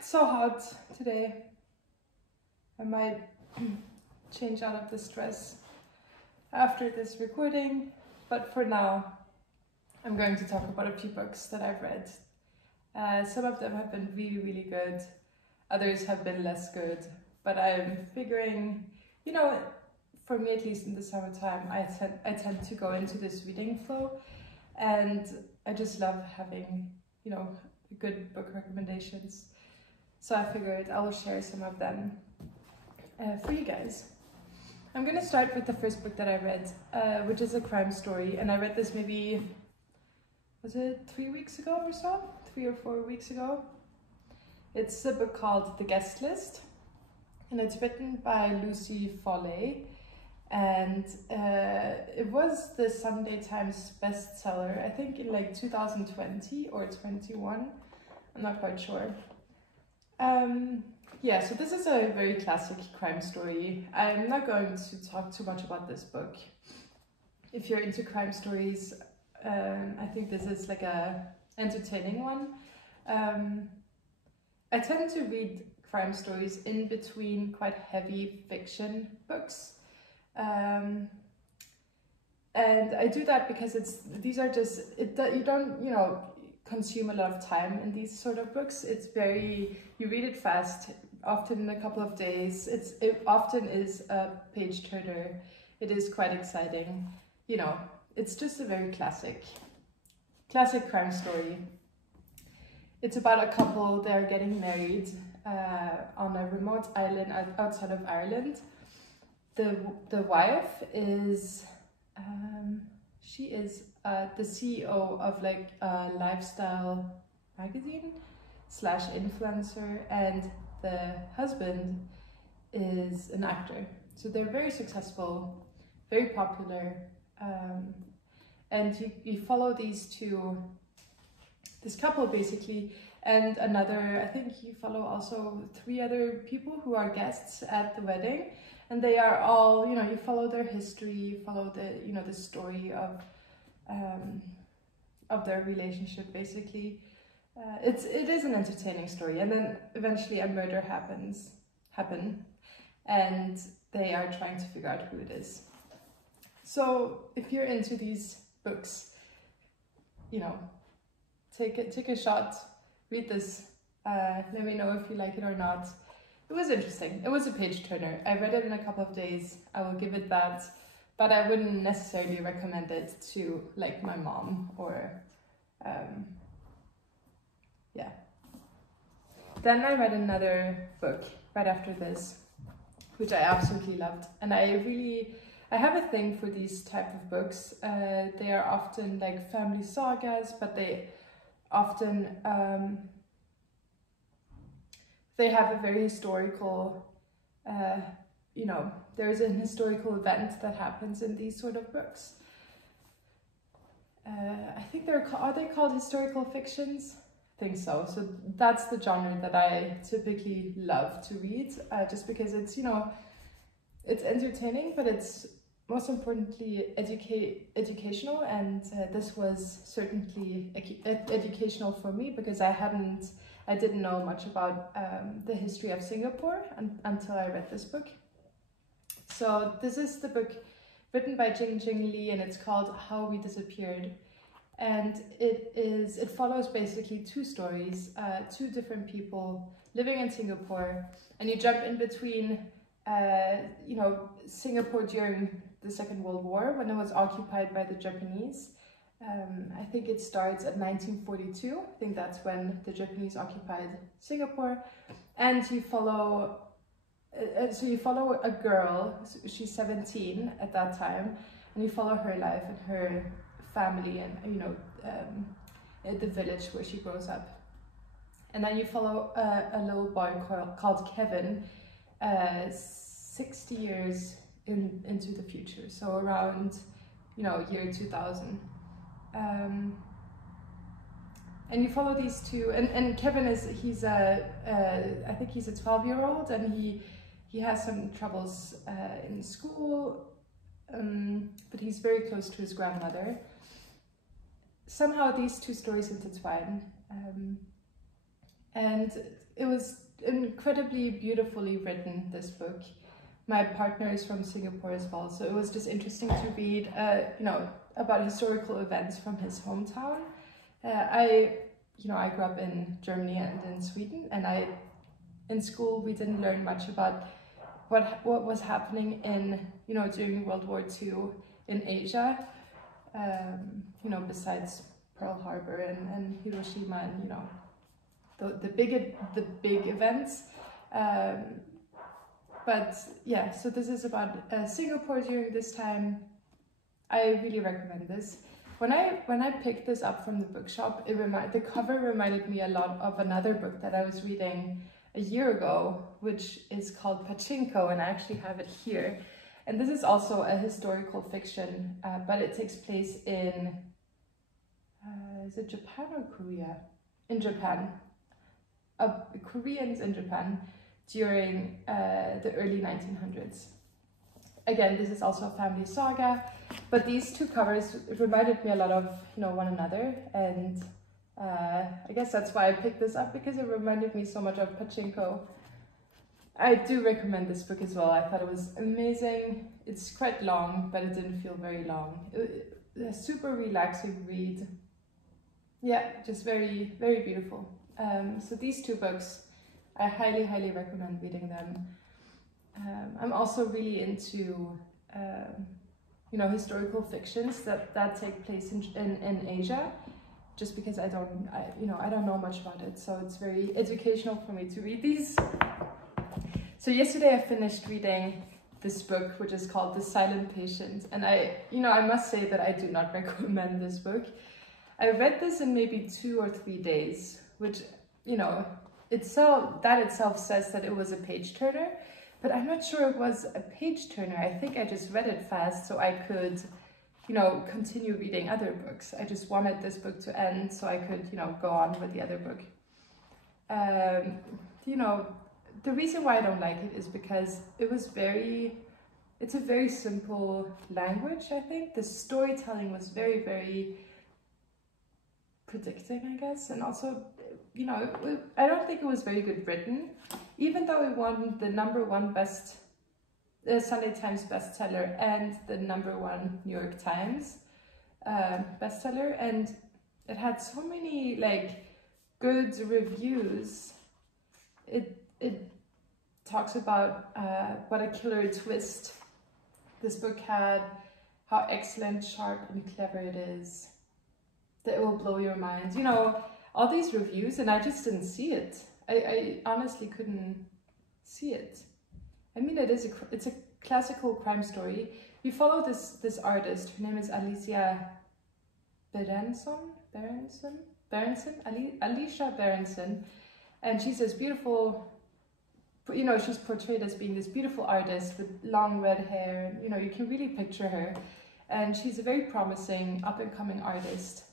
So hot today. I might change out of this dress after this recording, but for now I'm going to talk about a few books that I've read. Some of them have been really good, others have been less good, but I'm figuring, you know, for me at least in the summertime, I tend to go into this reading flow, and I just love having, you know, good book recommendations. So I figured I'll share some of them for you guys. I'm going to start with the first book that I read, which is a crime story, and I read this maybe, was it 3 weeks ago or so? 3 or 4 weeks ago. It's a book called The Guest List, and it's written by Lucy Foley, and it was the Sunday Times bestseller, I think in like 2020 or 21, I'm not quite sure. Yeah, so this is a very classic crime story. I'm not going to talk too much about this book. If you're into crime stories, I think this is like a entertaining one. I tend to read crime stories in between quite heavy fiction books. And I do that because these are just, you don't, you know, consume a lot of time in these sort of books. It's very, you read it fast, often in a couple of days. It often is a page turner. It is quite exciting. You know, it's just a very classic crime story. It's about a couple, they're getting married on a remote island outside of Ireland. The wife is, she is the CEO of like a lifestyle magazine / influencer, and the husband is an actor. So they're very successful, very popular, and you follow this couple basically, and another, I think you follow also 3 other people who are guests at the wedding, and they are all, you know, you follow their history, you follow the, you know, the story of their relationship basically. It is an entertaining story, and then eventually a murder happen, and they are trying to figure out who it is. So if you're into these books, you know, take a shot, read this, let me know if you like it or not. It was interesting. It was a page turner. I read it in a couple of days. I will give it that, but I wouldn't necessarily recommend it to like my mom or yeah. Then I read another book right after this, which I absolutely loved, and I have a thing for these type of books. They are often like family sagas, but they often they have a very historical, you know, there's an historical event that happens in these sort of books. I think are they called historical fictions? I think so. So that's the genre that I typically love to read, just because it's, you know, it's entertaining, but it's most importantly educational, and this was certainly educational for me because I didn't know much about the history of Singapore until I read this book. So this is the book written by Jing-Jing Lee, and it's called How We Disappeared. And it follows basically two stories, two different people living in Singapore, and you jump in between, you know, Singapore during the Second World War when it was occupied by the Japanese. I think it starts at 1942. I think that's when the Japanese occupied Singapore, and you follow. So you follow a girl. She's 17 at that time, and you follow her life and her family, and you know, the village where she grows up. And then you follow a little boy called Kevin, 60 years into the future, so around, you know, year 2000. And you follow these two, and Kevin I think he's a 12-year-old, and he has some troubles in school, but he's very close to his grandmother. Somehow these two stories intertwine, and it was incredibly beautifully written, this book. My partner is from Singapore as well, so it was just interesting to read, you know, about historical events from his hometown. I grew up in Germany and in Sweden, and in school we didn't learn much about what was happening in, you know, during World War II in Asia, you know, besides Pearl Harbor and Hiroshima, and you know, the big events. But yeah, so this is about Singapore during this time. I really recommend this. When I picked this up from the bookshop, the cover reminded me a lot of another book that I was reading a year ago, which is called Pachinko, and I actually have it here. And this is also a historical fiction, but it takes place in, is it Japan or Korea? In Japan. Koreans in Japan during the early 1900s. Again, this is also a family saga, but these two covers reminded me a lot of, you know, one another, and I guess that's why I picked this up, because it reminded me so much of Pachinko. I do recommend this book as well. I thought it was amazing. It's quite long, but it didn't feel very long. A super relaxing read. Yeah, just very, very beautiful. So these two books, I highly, highly recommend reading them. I'm also really into, you know, historical fictions that take place in Asia, just because I don't know much about it, so it's very educational for me to read these. So yesterday I finished reading this book, which is called The Silent Patient, and I must say that I do not recommend this book. I read this in maybe 2 or 3 days, which, you know, that itself says that it was a page turner, but I'm not sure it was a page turner. I think I just read it fast so I could, you know, continue reading other books. I just wanted this book to end so I could, you know, go on with the other book. You know, the reason why I don't like it is because it's a very simple language, I think. The storytelling was very, very predicting, I guess, and also, you know, I don't think it was very good written, even though it won the #1 best Sunday Times bestseller and the #1 New York Times bestseller, and it had so many like good reviews. It talks about what a killer twist this book had, how excellent, sharp, and clever it is, that it will blow your mind. You know, all these reviews, and I just didn't see it. I honestly couldn't see it. I mean, it's a classical crime story. We follow this artist. Her name is Alicia Alicia Berenson, and she's this beautiful, you know, she's portrayed as being this beautiful artist with long red hair, and you know, you can really picture her, and she's a very promising up-and-coming artist,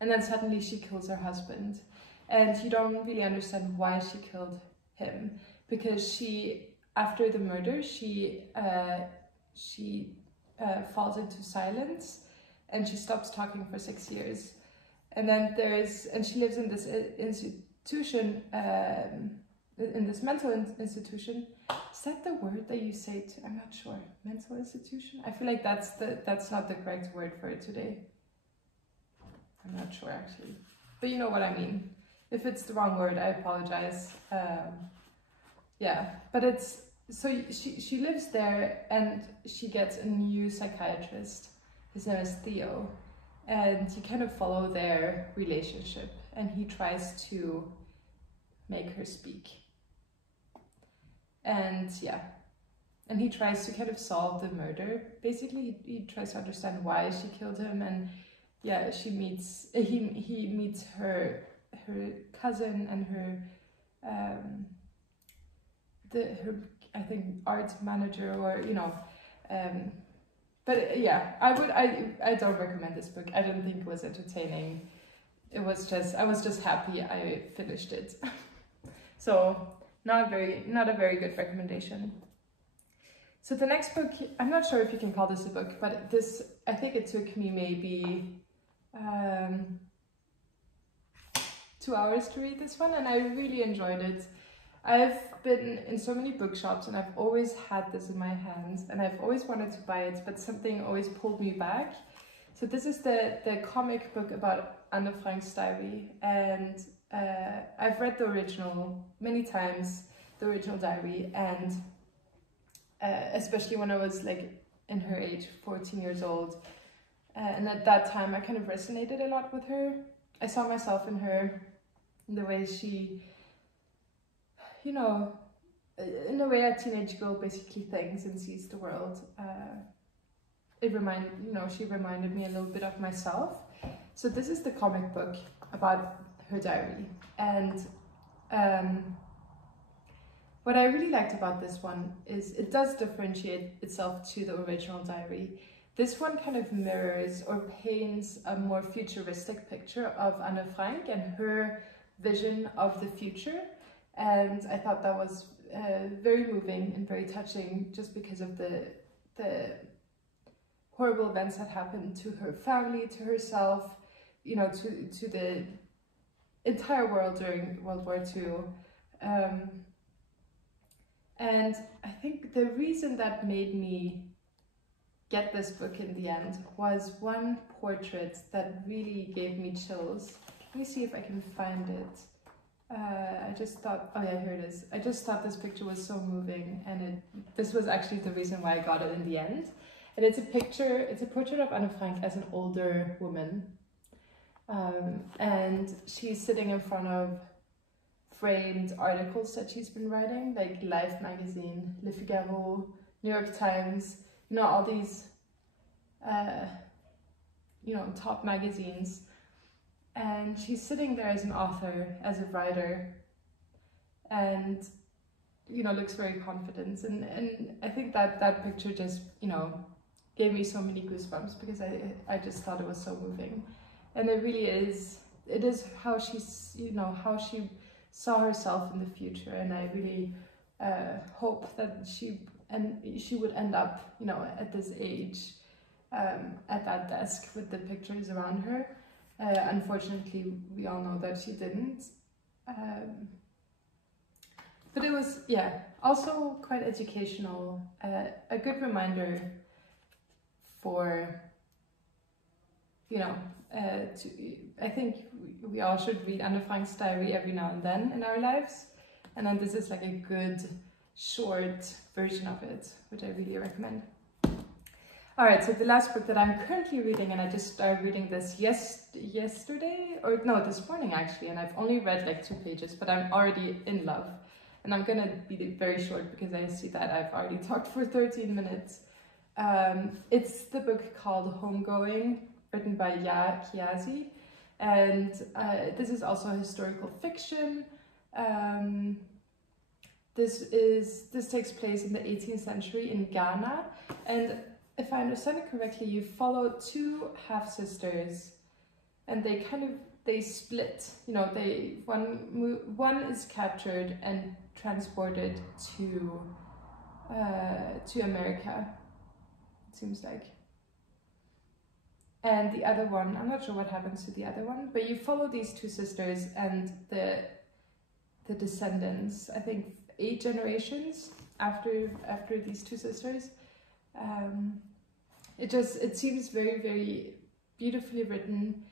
and then suddenly she kills her husband, and you don't really understand why she killed him, because she, after the murder, she falls into silence, and she stops talking for 6 years. And then and she lives in this institution, in this mental institution. Is that the word that you say to, I'm not sure, mental institution? I feel like that's not the correct word for it today. I'm not sure actually, but you know what I mean. If it's the wrong word, I apologize. Yeah, but it's, so she lives there, and she gets a new psychiatrist. His name is Theo, and you kind of follow their relationship, and he tries to make her speak. And yeah, and he tries to kind of solve the murder. Basically, he tries to understand why she killed him, and yeah, he meets her cousin and her I think art manager, or you know, but yeah, I don't recommend this book. I don't think it was entertaining. It was just, I was just happy I finished it. So not a very good recommendation. So the next book, I'm not sure if you can call this a book, but this, I think it took me maybe 2 hours to read this one, and I really enjoyed it. I've been in so many bookshops, and I've always had this in my hands, and I've always wanted to buy it, but something always pulled me back. So this is the comic book about Anne Frank's diary, and I've read the original many times, the original diary, and especially when I was like in her age, 14 years old, and at that time I kind of resonated a lot with her. I saw myself in her, in the way she, you know, in a way a teenage girl basically thinks and sees the world. She reminded me a little bit of myself. So this is the comic book about her diary, and what I really liked about this one is it does differentiate itself to the original diary. This one kind of mirrors or paints a more futuristic picture of Anne Frank and her vision of the future. And I thought that was very moving and very touching, just because of the horrible events that happened to her family, to herself, you know, to the entire world during World War II. And I think the reason that made me get this book in the end was one portrait that really gave me chills. Let me see if I can find it. I just thought, oh yeah, here it is. I just thought this picture was so moving, and this was actually the reason why I got it in the end. And it's a portrait of Anne Frank as an older woman. And she's sitting in front of framed articles that she's been writing, like Life magazine, Le Figaro, New York Times, you know, all these, you know, top magazines. And she's sitting there as an author, as a writer, and, you know, looks very confident. And I think that picture just, you know, gave me so many goosebumps, because I just thought it was so moving. And it really is, it is how she's, you know, how she saw herself in the future. And I really hope that she would end up, you know, at this age, at that desk with the pictures around her. Unfortunately, we all know that she didn't. but it was, yeah, also quite educational, a good reminder for, you know, I think we all should read Anne Frank's diary every now and then in our lives, and then this is like a good short version of it, which I really recommend. Alright, so the last book that I'm currently reading, and I just started reading this yesterday, or no, this morning actually, and I've only read like 2 pages, but I'm already in love. And I'm gonna be very short because I see that I've already talked for 13 minutes. It's the book called Homegoing, written by Yaa Gyasi, and this is also historical fiction. This takes place in the 18th century in Ghana, and if I understand it correctly, you follow 2 half-sisters, and they split. You know, one is captured and transported to America, it seems like. And the other one, I'm not sure what happens to the other one, but you follow these 2 sisters and the descendants, I think 8 generations after these 2 sisters. It seems very, very beautifully written.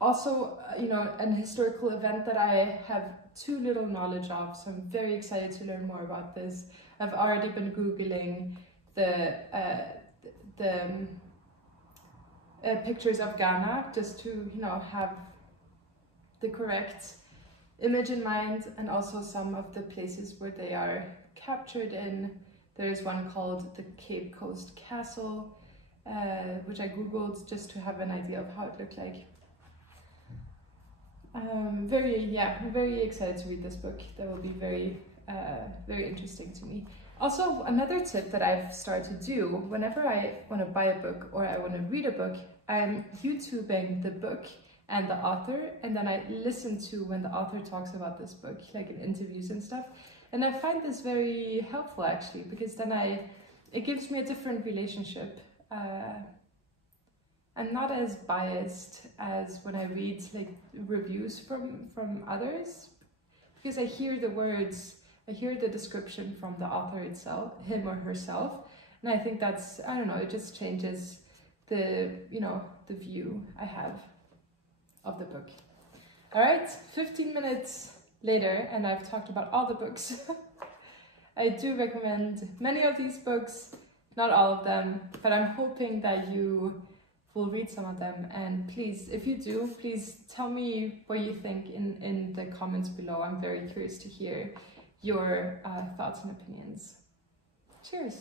Also, you know, an historical event that I have too little knowledge of, so I'm very excited to learn more about this. I've already been Googling the pictures of Ghana, just to, you know, have the correct image in mind, and also some of the places where they are captured in. There's one called the Cape Coast Castle, which I googled just to have an idea of how it looked like. I'm very excited to read this book. That will be very interesting to me. Also, another tip that I've started to do whenever I want to buy a book or I want to read a book, I'm YouTubing the book and the author, and then I listen to when the author talks about this book, like in interviews and stuff. And I find this very helpful actually, because then it gives me a different relationship. I'm not as biased as when I read like reviews from others, because I hear the words, I hear the description from the author itself, him or herself, and I think that's, I don't know, it just changes the, you know, the view I have of the book. All right, 15 minutes later, and I've talked about all the books. I do recommend many of these books, not all of them, but I'm hoping that you will read some of them, and please, if you do, please tell me what you think in the comments below. I'm very curious to hear your thoughts and opinions. Cheers!